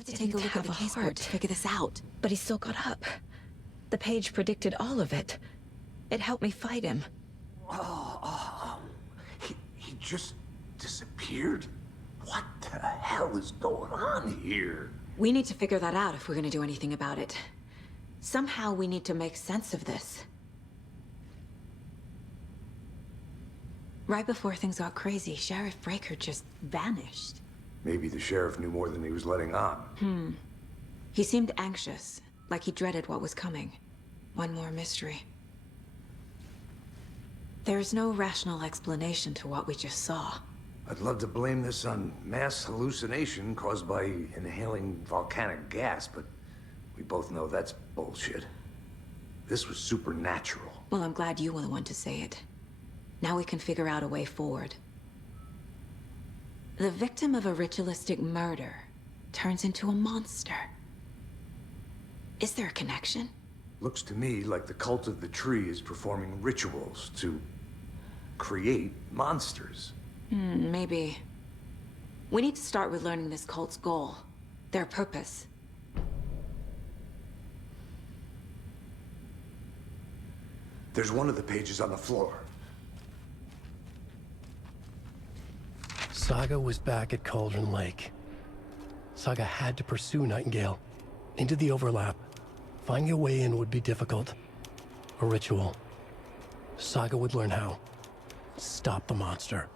have to take a look at the caseboard to figure this out. But he still got up. The page predicted all of it. It helped me fight him. He just disappeared? What the hell is going on here? We need to figure that out if we're gonna do anything about it. Somehow we need to make sense of this. Right before things got crazy, Sheriff Breaker just vanished. Maybe the sheriff knew more than he was letting on. He seemed anxious, like he dreaded what was coming. One more mystery. There's no rational explanation to what we just saw. I'd love to blame this on mass hallucination caused by inhaling volcanic gas, but we both know that's bullshit. This was supernatural. Well, I'm glad you were the one to say it. Now we can figure out a way forward. The victim of a ritualistic murder turns into a monster. Is there a connection? Looks to me like the cult of the tree is performing rituals to create monsters. Maybe. We need to start with learning this cult's goal, their purpose. There's one of the pages on the floor. Saga was back at Cauldron Lake. Saga had to pursue Nightingale into the overlap. Finding a way in would be difficult. A ritual. Saga would learn how. Stop the monster.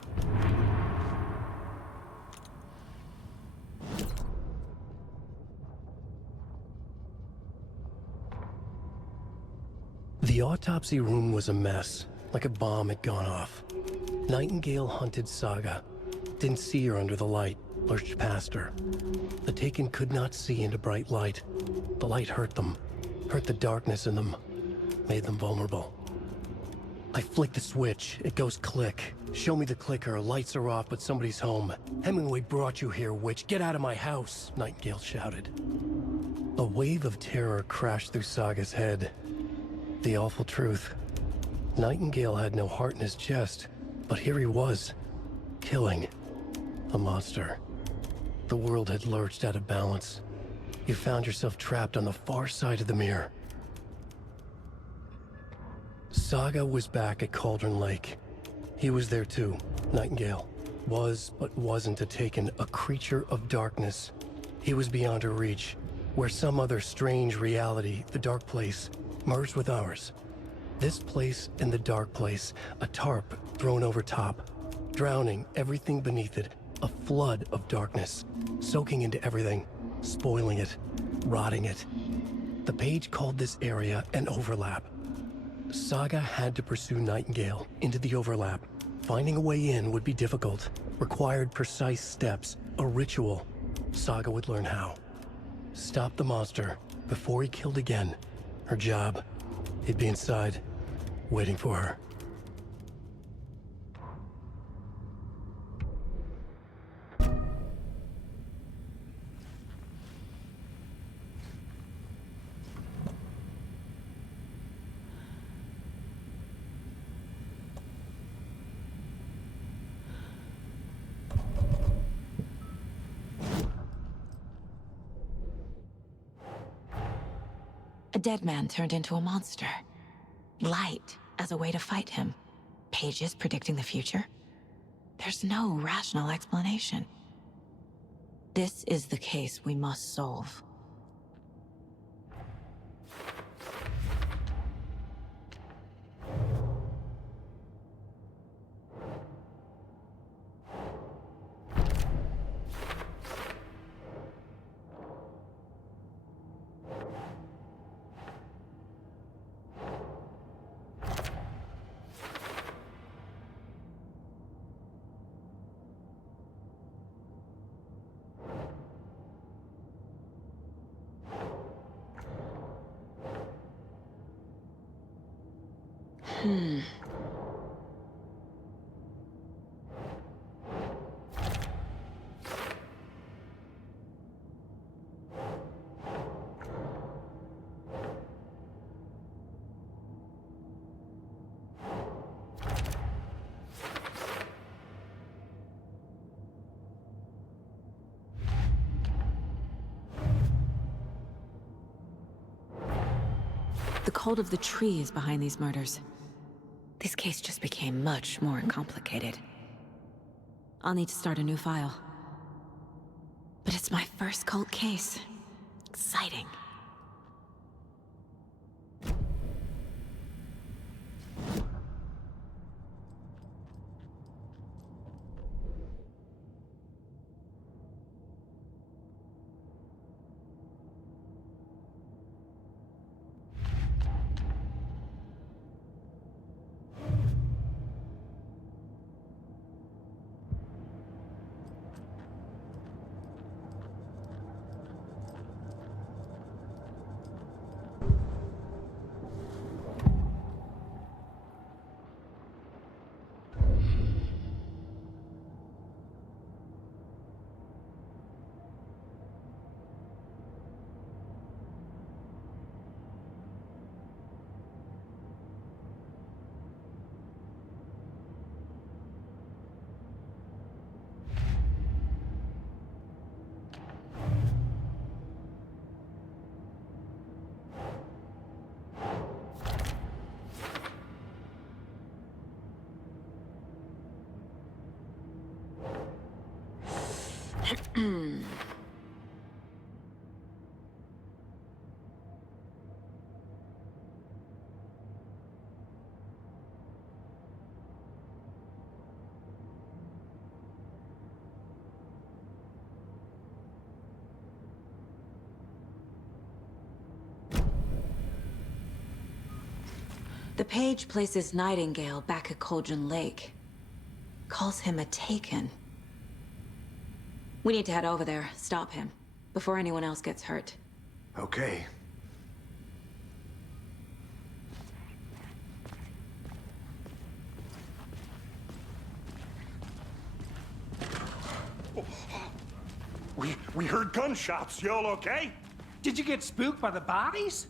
The autopsy room was a mess, like a bomb had gone off. Nightingale hunted Saga. Didn't see her under the light, lurched past her. The Taken could not see into bright light. The light hurt them, hurt the darkness in them, made them vulnerable. I flick the switch, it goes click. Show me the clicker, lights are off, but somebody's home. Hemingway brought you here, witch. Get out of my house, Nightingale shouted. A wave of terror crashed through Saga's head. The awful truth. Nightingale had no heart in his chest, but here he was, killing a monster. The world had lurched out of balance. You found yourself trapped on the far side of the mirror. Saga was back at Cauldron Lake. He was there too, Nightingale. Was, but wasn't a Taken, a creature of darkness. He was beyond her reach, where some other strange reality, the dark place, merged with ours. This place and the dark place, a tarp thrown over top, drowning everything beneath it, a flood of darkness, soaking into everything, spoiling it, rotting it. The page called this area an overlap. Saga had to pursue Nightingale into the overlap. Finding a way in would be difficult, required precise steps, a ritual. Saga would learn how. Stop the monster before he killed again. Her job, he'd be inside, waiting for her. A dead man turned into a monster. Light as a way to fight him. Pages predicting the future. There's no rational explanation. This is the case we must solve. The cult of the tree is behind these murders. This case just became much more complicated. I'll need to start a new file. But it's my first cult case. Exciting. The page places Nightingale back at Cauldron Lake. Calls him a Taken. We need to head over there, stop him, before anyone else gets hurt. Okay. We heard gunshots. Y'all okay? Did you get spooked by the bodies?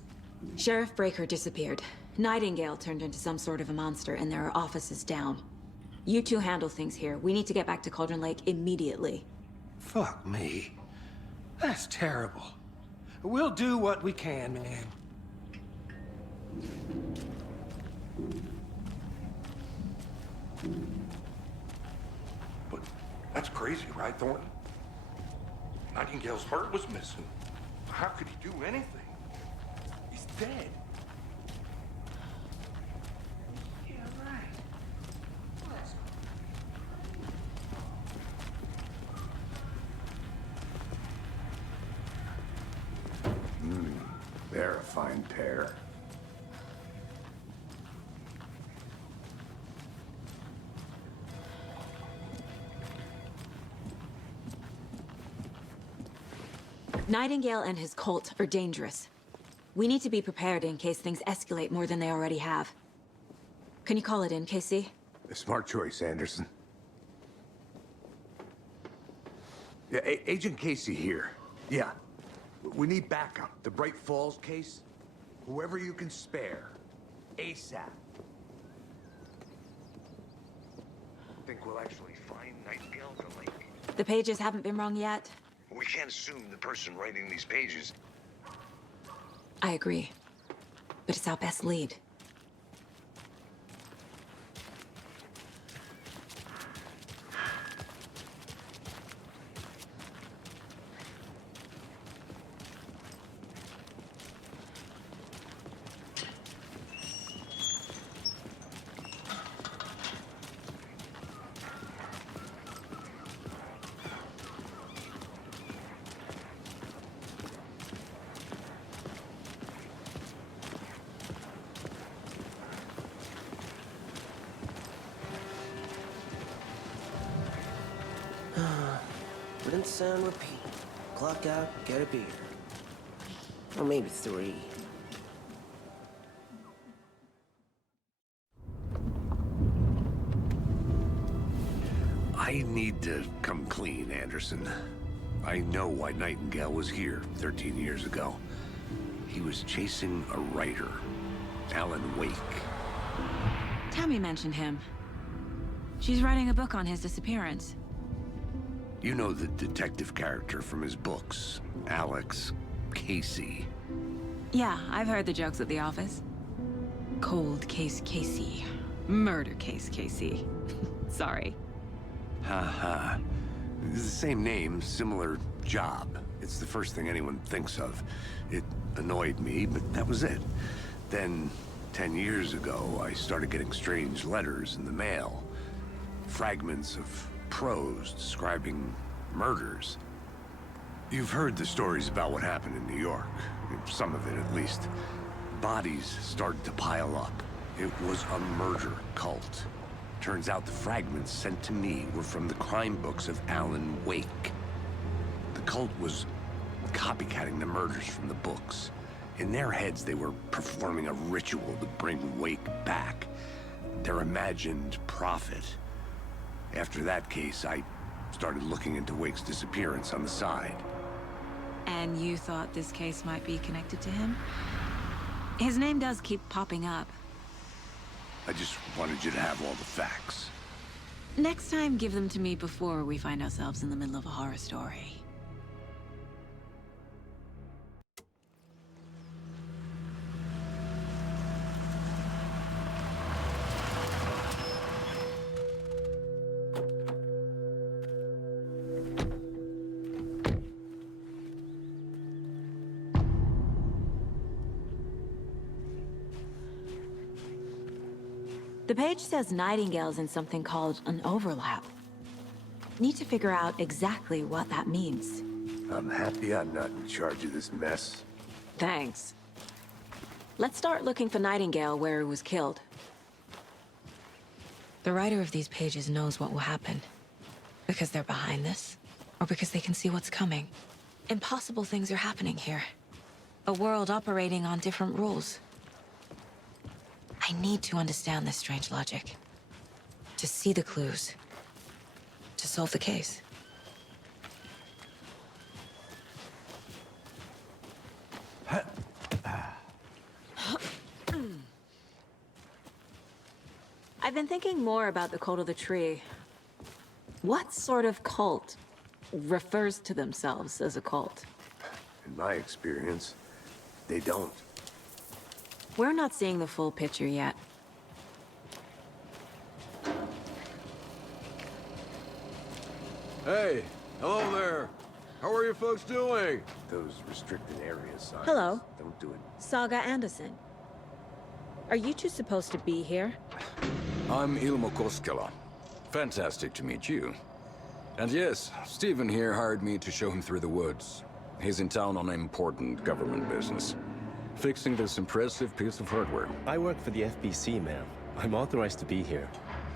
Sheriff Breaker disappeared. Nightingale turned into some sort of a monster, and there are offices down. You two handle things here. We need to get back to Cauldron Lake immediately. Fuck me. That's terrible. We'll do what we can, man. But that's crazy, right, Thornton? Nightingale's heart was missing. How could he do anything? He's dead. Yeah, right. They're a fine pair. Nightingale and his cult are dangerous. We need to be prepared in case things escalate more than they already have. Can you call it in, KC? A smart choice, Anderson. Yeah, Agent Casey here. Yeah. We need backup. The Bright Falls case. Whoever you can spare. ASAP. Think we'll actually find Nightingale at the lake? The pages haven't been wrong yet. We can't assume the person writing these pages. I agree. But it's our best lead. Rinse and repeat. Clock out, get a beer. Or maybe 3. I need to come clean, Anderson. I know why Nightingale was here 13 years ago. He was chasing a writer, Alan Wake. Tammy mentioned him. She's writing a book on his disappearance. You know the detective character from his books, Alex Casey. Yeah, I've heard the jokes at the office. Cold case Casey. Murder case Casey. Sorry. Ha. It's the same name, similar job. It's the first thing anyone thinks of. It annoyed me, but that was it. Then, 10 years ago, I started getting strange letters in the mail. Fragments of prose describing murders. You've heard the stories about what happened in New York. Some of it, at least. Bodies started to pile up. It was a murder cult. Turns out the fragments sent to me were from the crime books of Alan Wake. The cult was copycatting the murders from the books. In their heads, they were performing a ritual to bring Wake back. Their imagined prophet. After that case, I started looking into Wake's disappearance on the side. And you thought this case might be connected to him? His name does keep popping up. I just wanted you to have all the facts. Next time, give them to me before we find ourselves in the middle of a horror story. The page says Nightingale's in something called an overlap. Need to figure out exactly what that means. I'm happy I'm not in charge of this mess. Thanks. Let's start looking for Nightingale where he was killed. The writer of these pages knows what will happen. Because they're behind this, or because they can see what's coming. Impossible things are happening here. A world operating on different rules. I need to understand this strange logic. To see the clues. To solve the case. I've been thinking more about the cult of the tree. What sort of cult refers to themselves as a cult? In my experience, they don't. We're not seeing the full picture yet. Hey, hello there. How are you folks doing? Those restricted area signs. Hello. Don't do it. Saga Anderson. Are you two supposed to be here? I'm Ilmo Koskela. Fantastic to meet you. And yes, Stephen here hired me to show him through the woods. He's in town on important government business. Fixing this impressive piece of hardware. I work for the FBC, ma'am. I'm authorized to be here.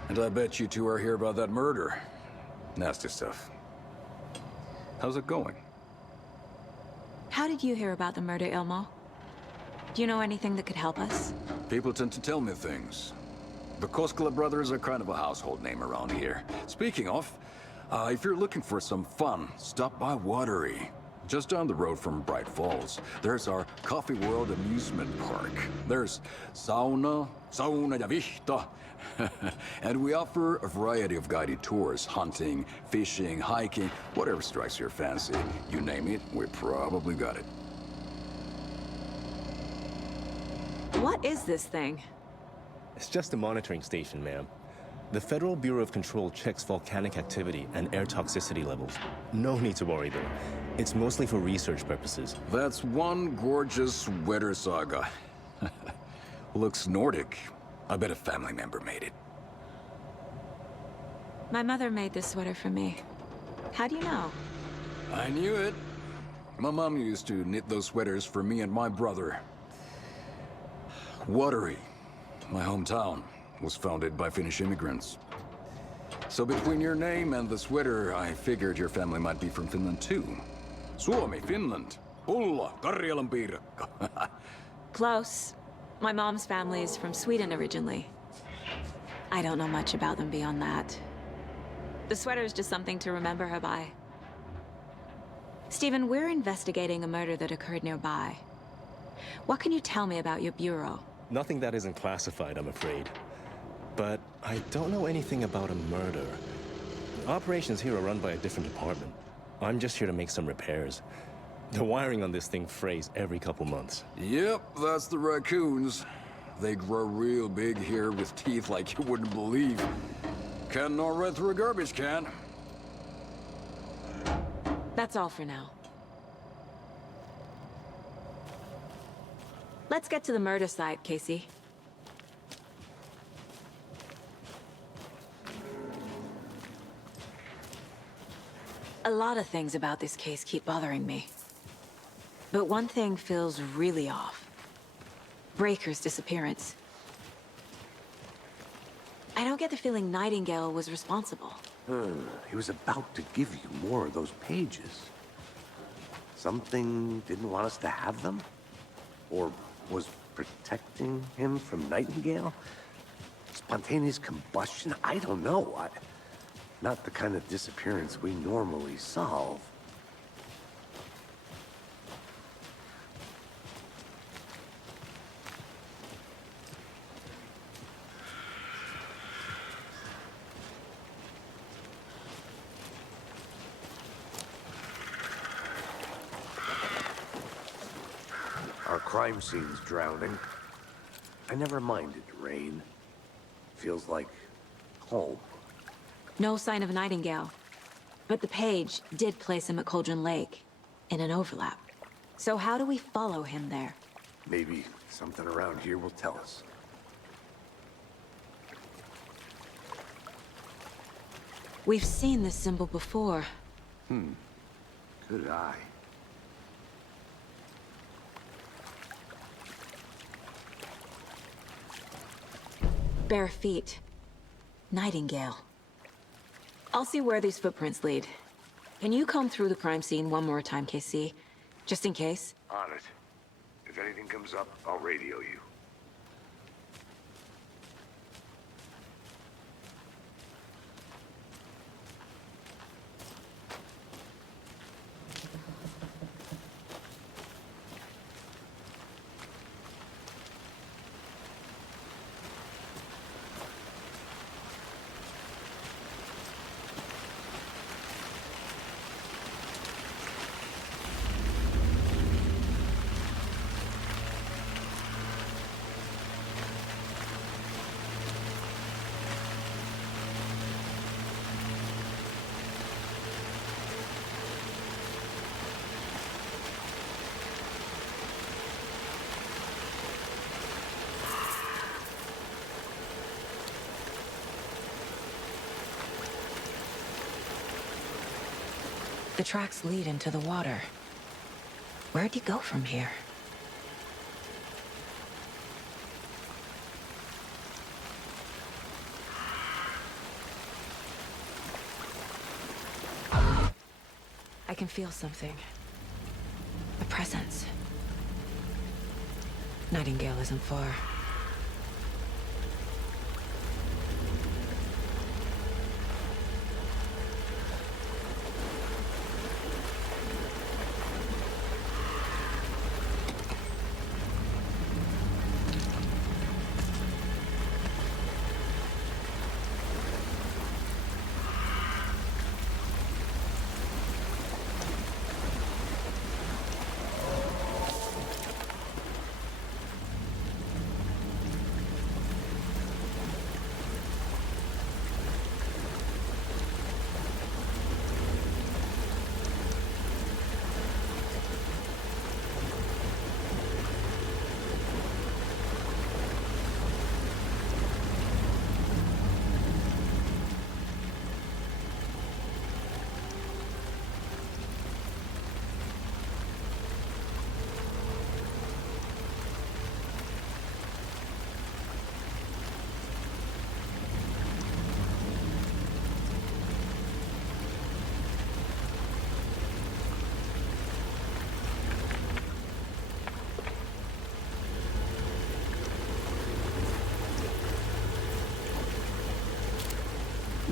And I bet you two are here about that murder. Nasty stuff. How's it going? How did you hear about the murder, Ilmo? Do you know anything that could help us? People tend to tell me things. The Koskela brothers are kind of a household name around here. Speaking of, if you're looking for some fun, stop by Watery. Just down the road from Bright Falls, there's our Coffee World amusement park. There's sauna ja vihta. And we offer a variety of guided tours, hunting, fishing, hiking, whatever strikes your fancy. You name it, we probably got it. What is this thing? It's just a monitoring station, ma'am. The Federal Bureau of Control checks volcanic activity and air toxicity levels. No need to worry, though. It's mostly for research purposes. That's one gorgeous sweater, Saga. Looks Nordic. I bet a family member made it. My mother made this sweater for me. How do you know? I knew it. My mom used to knit those sweaters for me and my brother. Watery, my hometown, was founded by Finnish immigrants. So between your name and the sweater, I figured your family might be from Finland too. Suomi, Finland. Pulla, Karjalan piirakka. Close. My mom's family is from Sweden originally. I don't know much about them beyond that. The sweater is just something to remember her by. Stephen, we're investigating a murder that occurred nearby. What can you tell me about your bureau? Nothing that isn't classified, I'm afraid. But I don't know anything about a murder. Operations here are run by a different department. I'm just here to make some repairs. The wiring on this thing frays every couple months. Yep, that's the raccoons. They grow real big here with teeth like you wouldn't believe. Can't gnaw right through a garbage can. That's all for now. Let's get to the murder site, Casey. A lot of things about this case keep bothering me. But one thing feels really off. Breaker's disappearance. I don't get the feeling Nightingale was responsible. He was about to give you more of those pages. Something didn't want us to have them? Or was protecting him from Nightingale? Spontaneous combustion? I don't know. Not the kind of disappearance we normally solve. Our crime scene's drowning. I never minded rain. Feels like home. No sign of Nightingale. But the page did place him at Cauldron Lake, in an overlap. So how do we follow him there? Maybe something around here will tell us. We've seen this symbol before. Good eye. Bare feet. Nightingale. I'll see where these footprints lead. Can you comb through the crime scene one more time, KC? Just in case? On it. If anything comes up, I'll radio you. The tracks lead into the water. Where'd you go from here? I can feel something. A presence. Nightingale isn't far.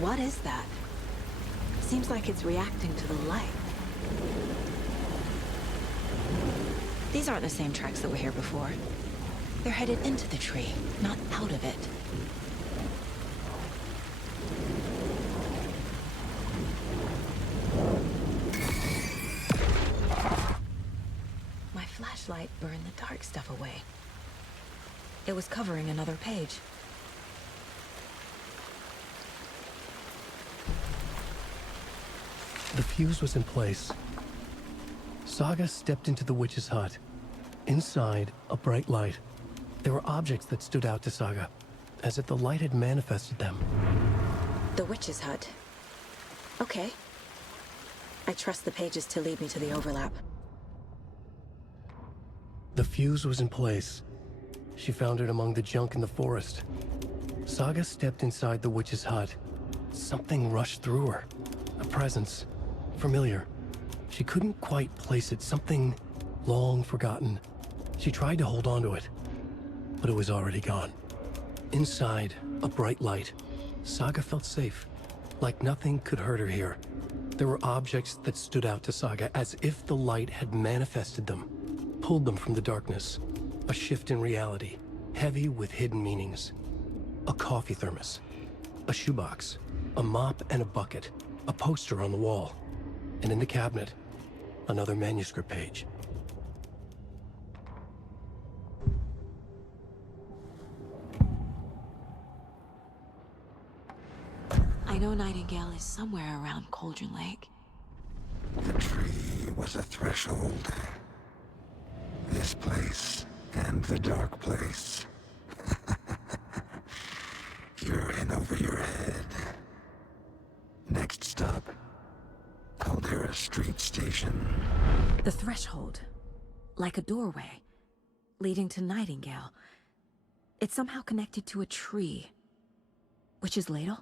What is that? Seems like it's reacting to the light. These aren't the same tracks that were here before. They're headed into the tree, not out of it. My flashlight burned the dark stuff away. It was covering another page. The fuse was in place. Saga stepped into the witch's hut. Inside, a bright light. There were objects that stood out to Saga, as if the light had manifested them. The witch's hut. Okay. I trust the pages to lead me to the overlap. The fuse was in place. She found it among the junk in the forest. Saga stepped inside the witch's hut. Something rushed through her. A presence. Familiar. She couldn't quite place it. Something long forgotten. She tried to hold on to it, but it was already gone. Inside, a bright light. Saga felt safe, like nothing could hurt her here. There were objects that stood out to Saga as if the light had manifested them, pulled them from the darkness. A shift in reality, heavy with hidden meanings. A coffee thermos, a shoebox, a mop and a bucket, a poster on the wall, and in the cabinet, another manuscript page. I know Nightingale is somewhere around Cauldron Lake. The tree was a threshold. This place and the dark place. You're in over your head. Next stop, Caldera Street Station. The threshold. Like a doorway. Leading to Nightingale. It's somehow connected to a tree. Witch's ladle?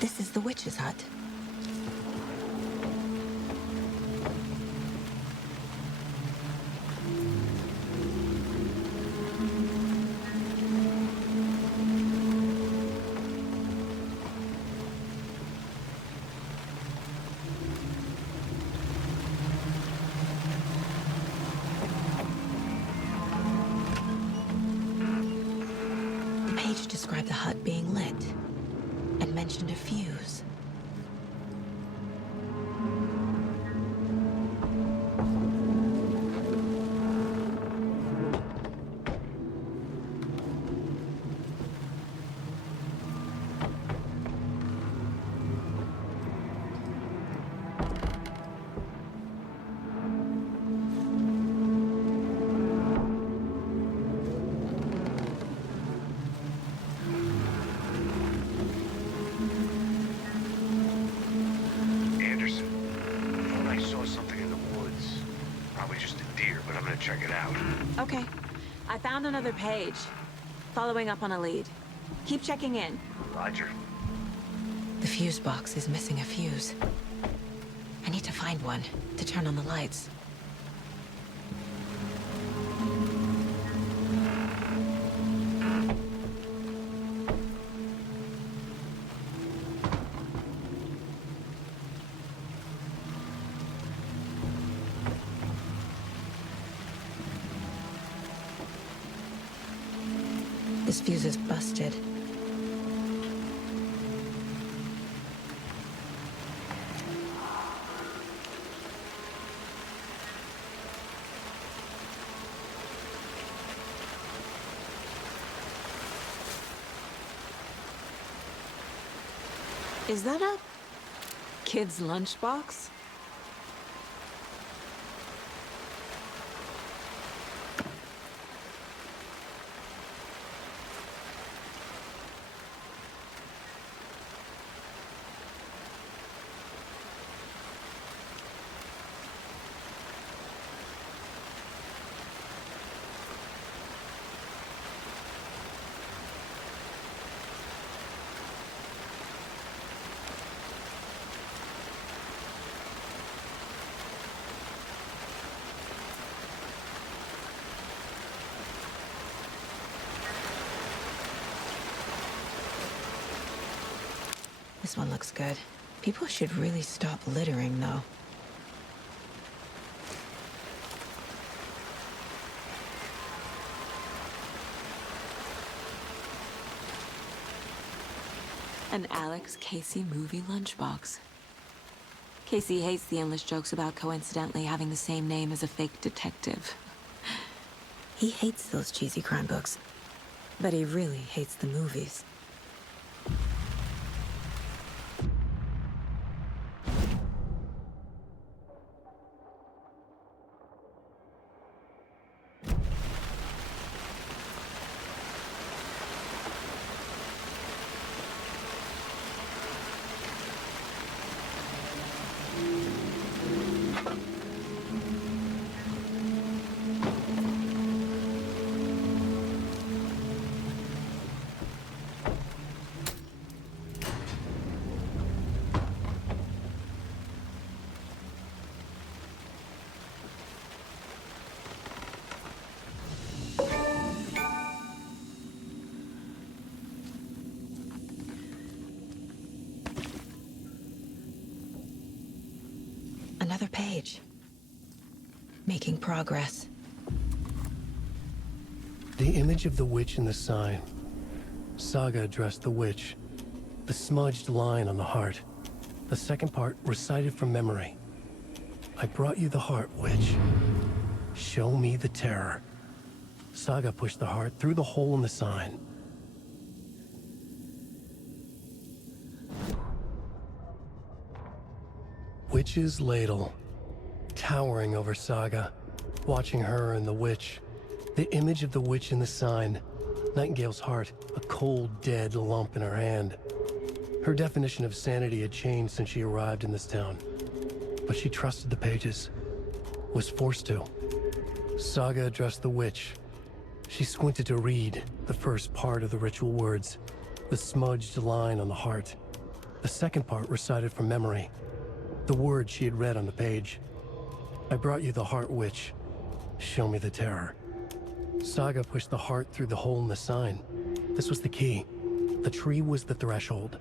This is the witch's hut. The page described the hut being lit and mentioned a fuse. Check it out. Okay. I found another page. Following up on a lead. Keep checking in. Roger. The fuse box is missing a fuse. I need to find one to turn on the lights. This fuse is busted. Is that a kid's lunchbox? This one looks good. People should really stop littering, though. An Alex Casey movie lunchbox. Casey hates the endless jokes about coincidentally having the same name as a fake detective. He hates those cheesy crime books, but he really hates the movies. Another page. Making progress. The image of the witch in the sign. Saga addressed the witch. The smudged line on the heart. The second part recited from memory. I brought you the heart, witch. Show me the terror. Saga pushed the heart through the hole in the sign. Witch's ladle. Towering over Saga. Watching her and the witch. The image of the witch in the sign. Nightingale's heart, a cold, dead lump in her hand. Her definition of sanity had changed since she arrived in this town. But she trusted the pages. Was forced to. Saga addressed the witch. She squinted to read the first part of the ritual words. The smudged line on the heart. The second part recited from memory. The words she had read on the page. I brought you the heart, witch. Show me the terror. Saga pushed the heart through the hole in the sign. This was the key. The tree was the threshold.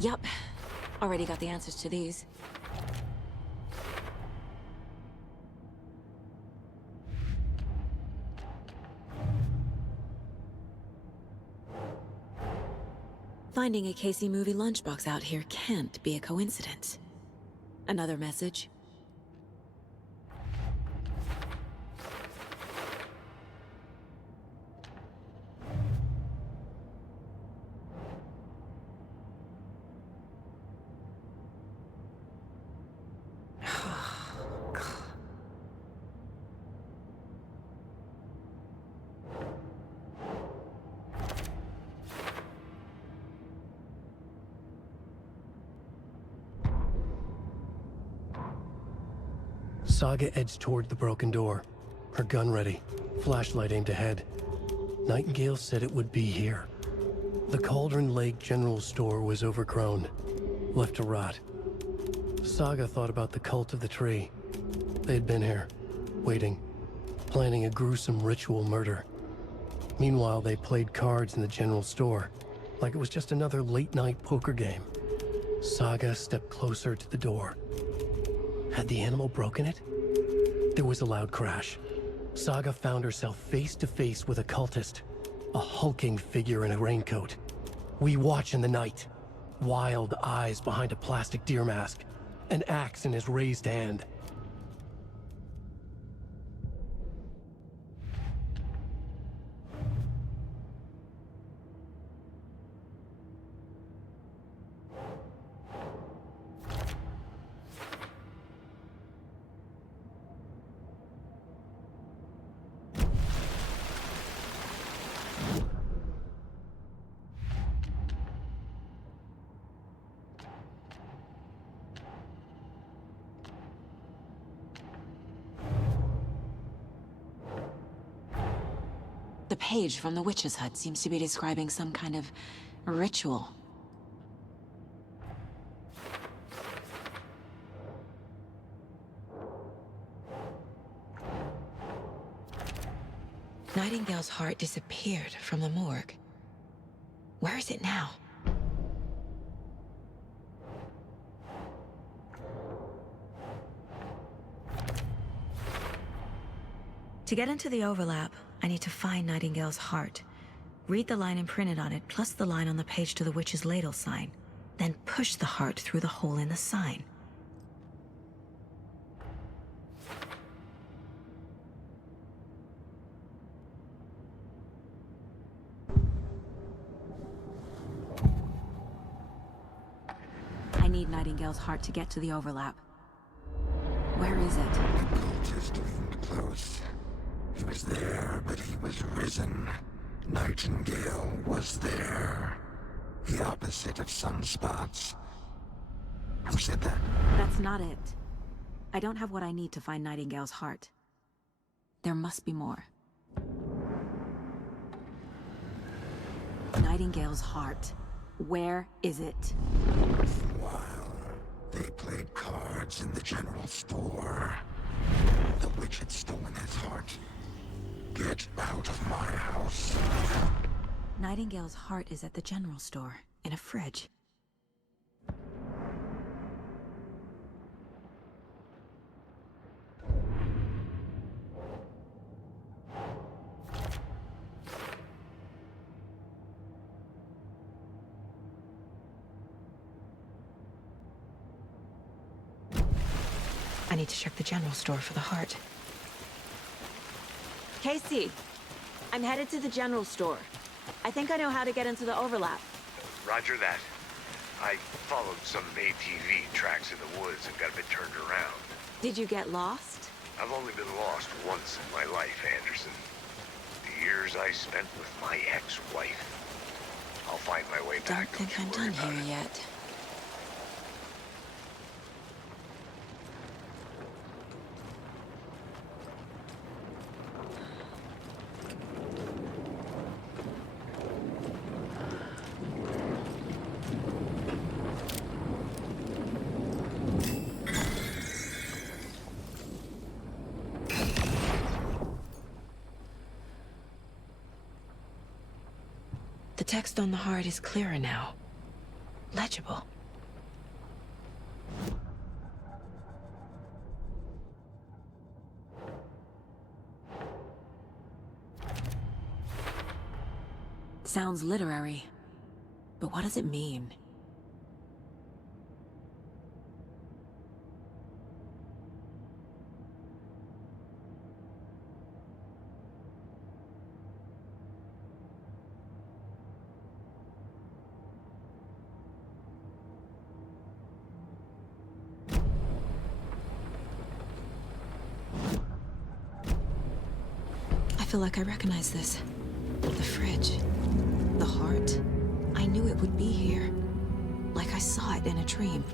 Yup. Already got the answers to these. Finding a Casey movie lunchbox out here can't be a coincidence. Another message? Saga edged toward the broken door, her gun ready, flashlight aimed ahead. Nightingale said it would be here. The Cauldron Lake General Store was overgrown, left to rot. Saga thought about the cult of the tree. They had been here, waiting, planning a gruesome ritual murder. Meanwhile, they played cards in the general store, like it was just another late-night poker game. Saga stepped closer to the door. Had the animal broken it? There was a loud crash. Saga found herself face to face with a cultist, a hulking figure in a raincoat. We watch in the night. Wild eyes behind a plastic deer mask, an axe in his raised hand. The page from the witch's hut seems to be describing some kind of ritual. Nightingale's heart disappeared from the morgue. Where is it now? To get into the overlap, I need to find Nightingale's heart. Read the line imprinted on it, plus the line on the page to the witch's ladle sign. Then push the heart through the hole in the sign. I need Nightingale's heart to get to the overlap. Where is it? The cultist leaned close. He was there, but he was risen. Nightingale was there. The opposite of sunspots. Who said that? That's not it. I don't have what I need to find Nightingale's heart. There must be more. Nightingale's heart. Where is it? While they played cards in the general store, the witch had stolen his heart. Get out of my house. Nightingale's heart is at the general store, in a fridge. I need to check the general store for the heart. Casey, I'm headed to the general store. I think I know how to get into the overlap. Roger that. I followed some ATV tracks in the woods and got a bit turned around. Did you get lost? I've only been lost once in my life, Anderson. The years I spent with my ex-wife. I'll find my way Don't back. think I'm done here yet. The text on the heart is clearer now. legible. Sounds literary. But what does it mean? I feel like I recognize this. The fridge. The heart. I knew it would be here. Like I saw it in a dream.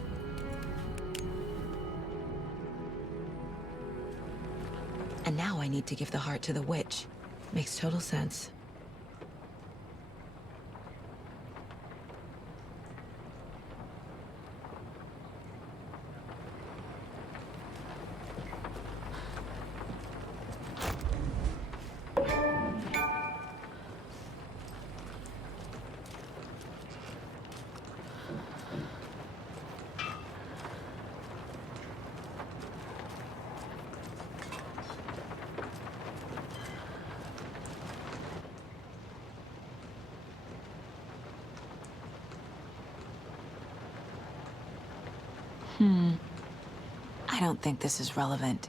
And now I need to give the heart to the witch. Makes total sense. I don't think this is relevant.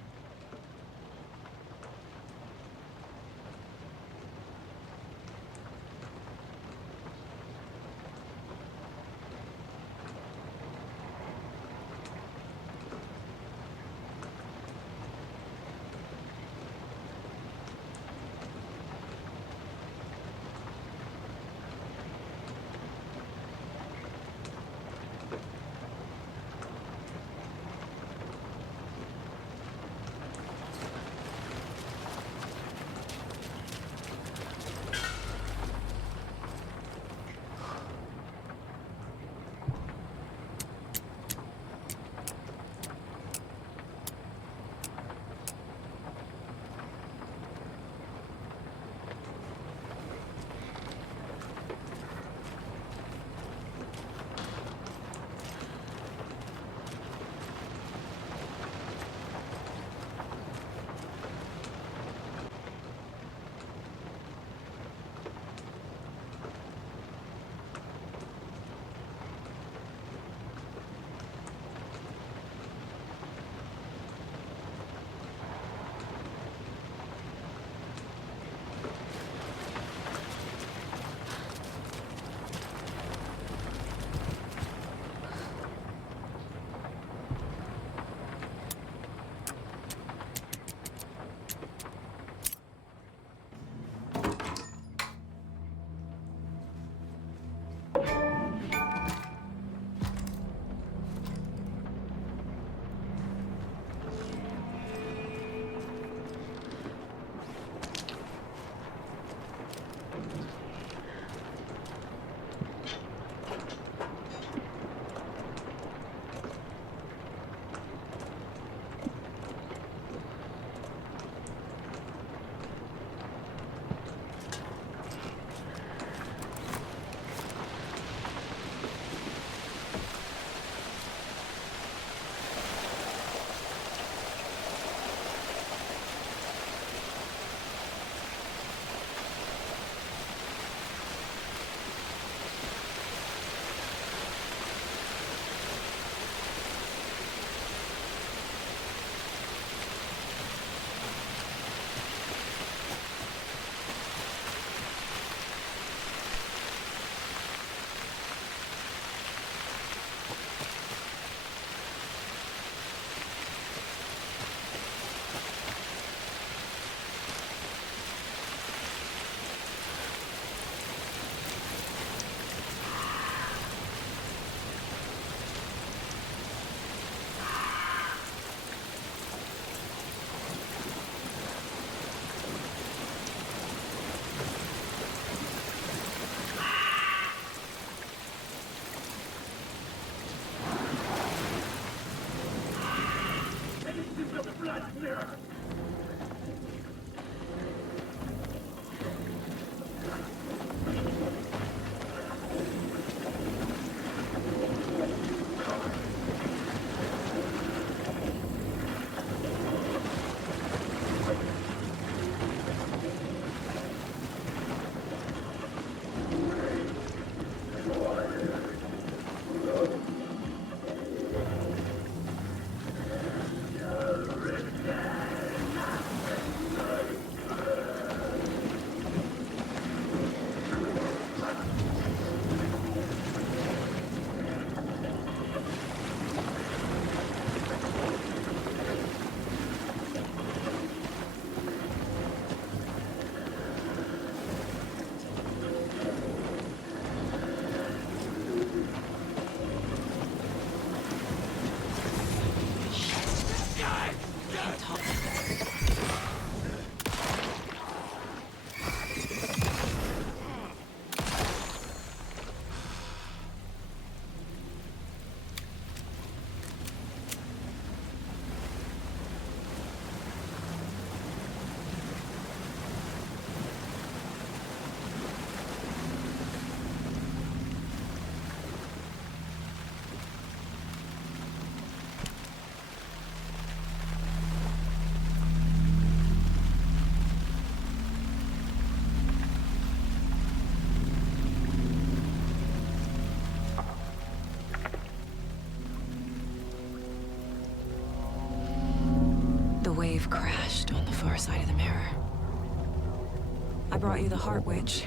I brought you the Heart Witch.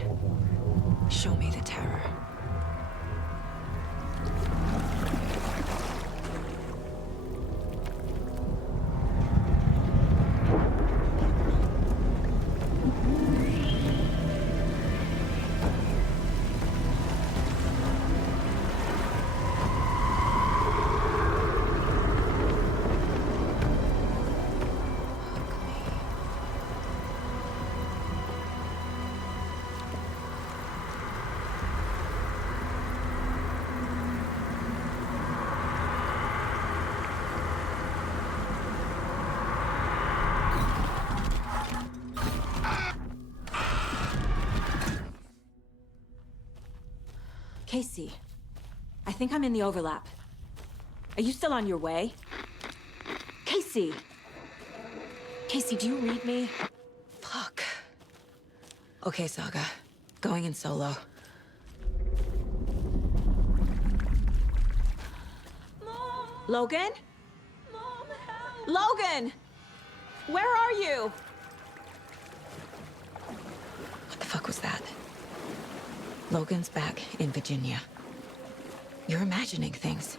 Show me the terror. Casey, I think I'm in the overlap. Are you still on your way? Casey! Casey, do you read me? Fuck. Okay, Saga. Going in solo. Mom! Logan? Mom, help! Logan! Where are you? What the fuck was that? Logan's back in Virginia. You're imagining things.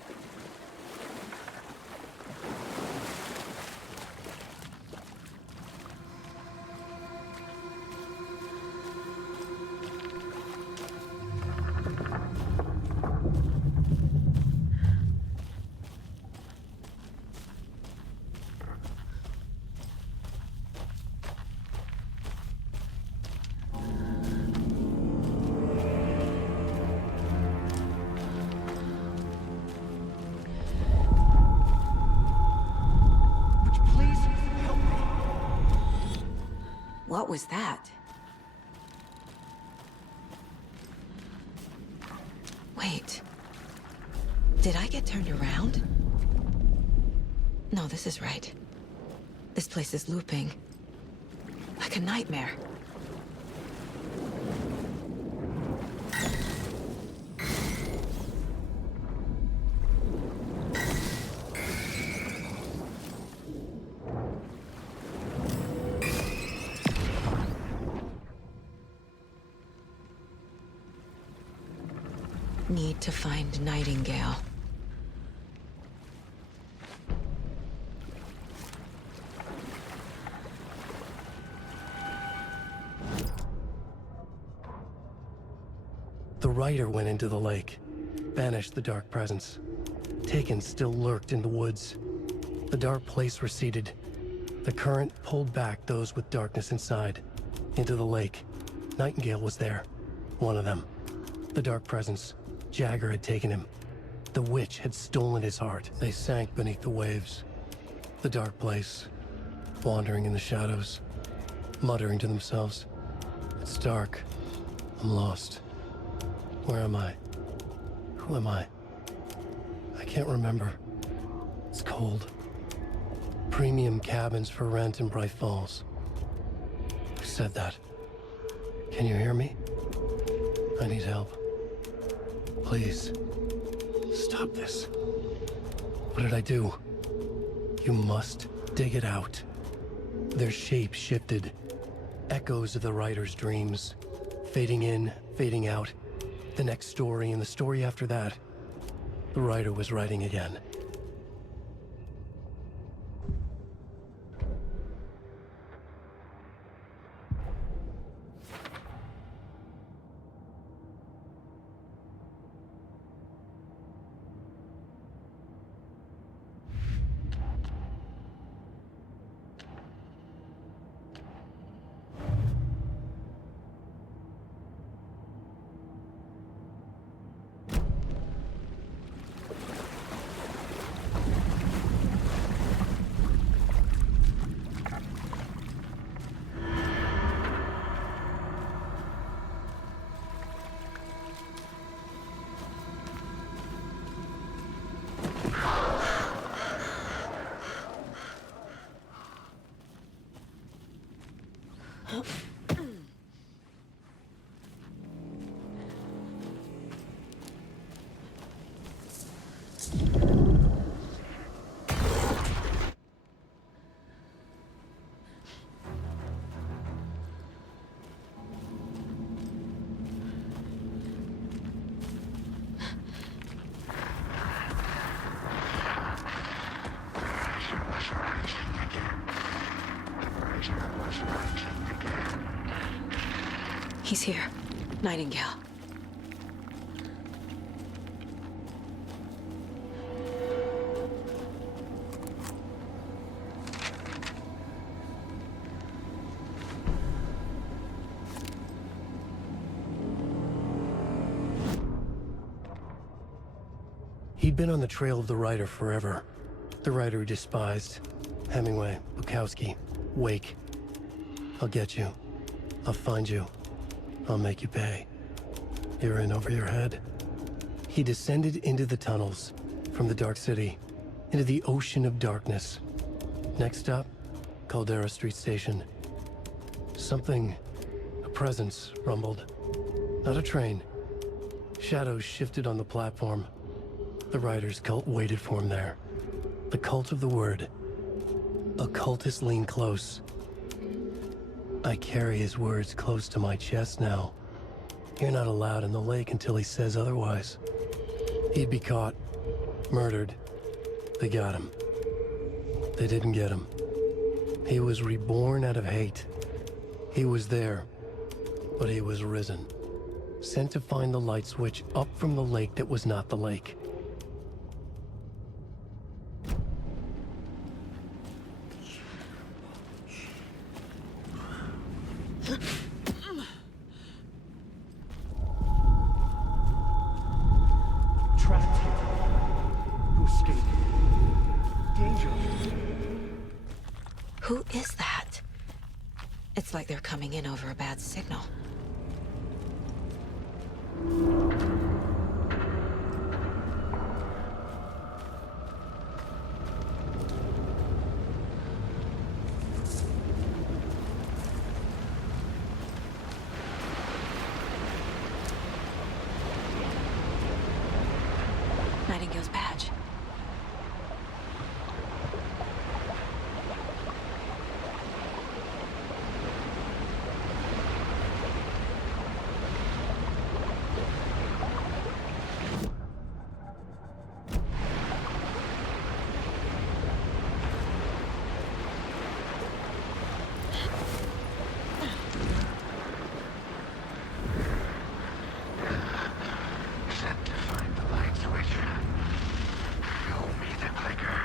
What was that? Wait. Did I get turned around? No, this is right. This place is looping. Like a nightmare. Need to find Nightingale. The writer went into the lake, banished the dark presence. Taken still lurked in the woods. The dark place receded. The current pulled back those with darkness inside, into the lake. Nightingale was there, one of them. The dark presence. Jagger had taken him. The witch had stolen his heart. They sank beneath the waves. The dark place, wandering in the shadows, muttering to themselves. It's dark. I'm lost. Where am I? Who am I? I can't remember. It's cold. Premium cabins for rent in Bright Falls. Who said that? Can you hear me? I need help. Please, stop this. What did I do? You must dig it out. Their shape shifted. Echoes of the writer's dreams. Fading in, fading out. The next story and the story after that. The writer was writing again. He's here. Nightingale. He'd been on the trail of the writer forever. The writer he despised. Hemingway, Bukowski, Wake. I'll get you. I'll find you. I'll make you pay. You're in over your head. He descended into the tunnels, from the Dark City, into the ocean of darkness. Next stop, Caldera Street Station. Something, a presence, rumbled. Not a train. Shadows shifted on the platform. The writer's cult waited for him there. The cult of the word. Occultists lean close. I carry his words close to my chest now. You're not allowed in the lake until he says otherwise. He'd be caught, murdered. They got him. They didn't get him. He was reborn out of hate. He was there, but he was risen. Sent to find the light switch up from the lake that was not the lake. Trapped here. Who escaped? Danger. Who is that? It's like they're coming in over a bad signal. Nightingale's badge. Sent to find the light switch. Show me the clicker.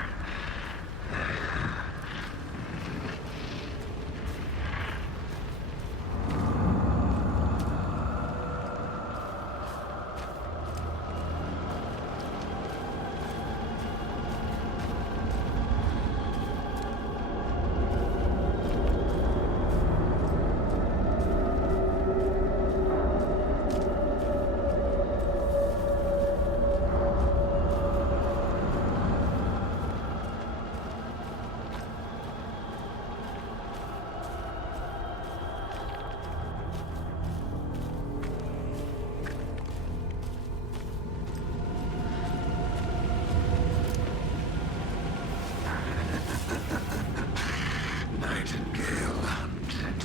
Nightingale hunted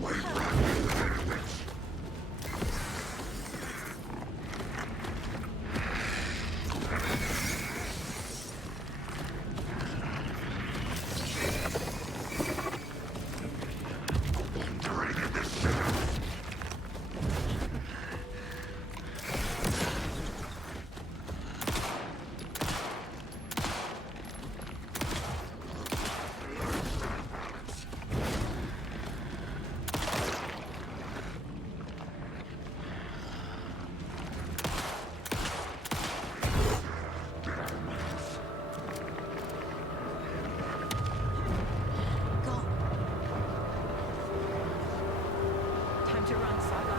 White Rock. Entering the south. Go. Time to run, Saga.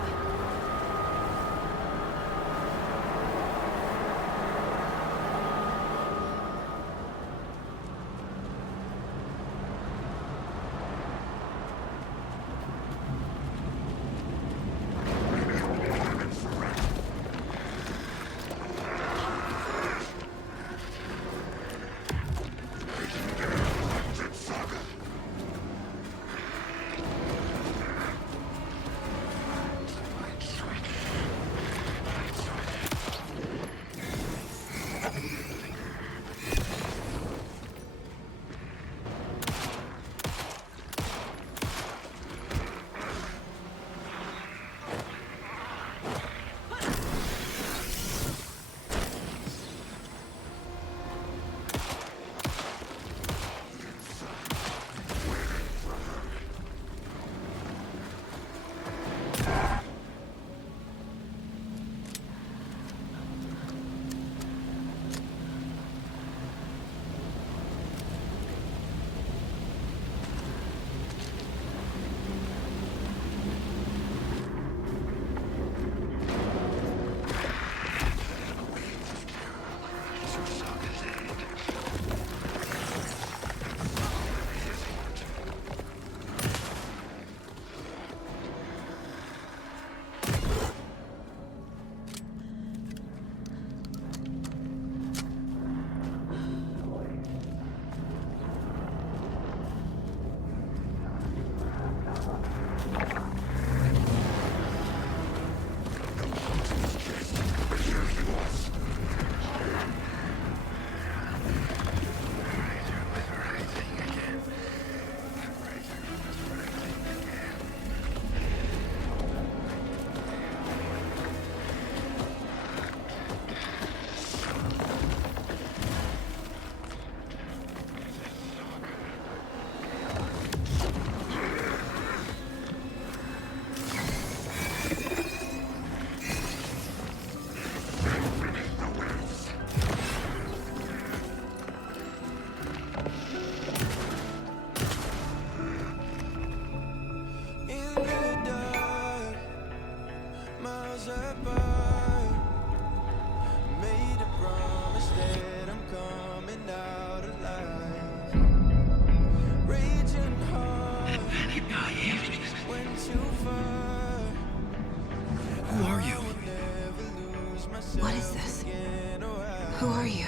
Who are you?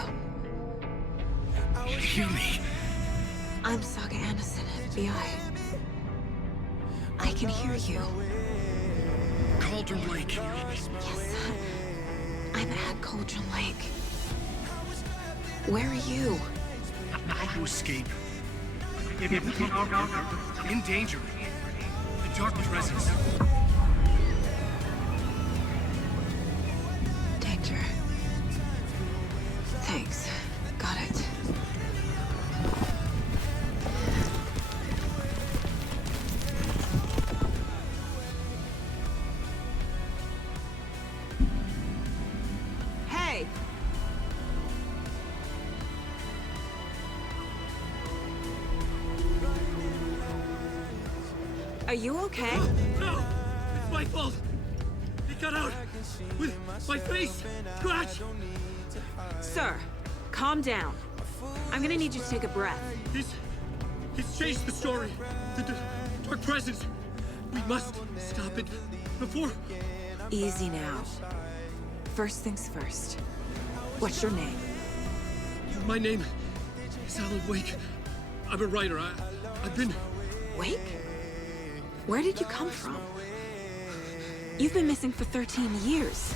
You hear me? I'm Saga Anderson, FBI. I can hear you. Cauldron Lake. Yes, I'm at Cauldron Lake. Where are you? How to escape. In danger. The dark presence. Danger. Thanks. Got it. Hey! Are you okay? No! It's my fault! He got out! With my face! Scratch! Sir, calm down. I'm gonna need you to take a breath. He's chased the story. The dark presence. We must stop it before... Easy now. First things first. What's your name? My name is Alan Wake. I'm a writer. I've been... Wake? Where did you come from? You've been missing for 13 years.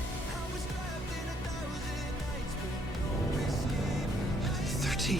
13.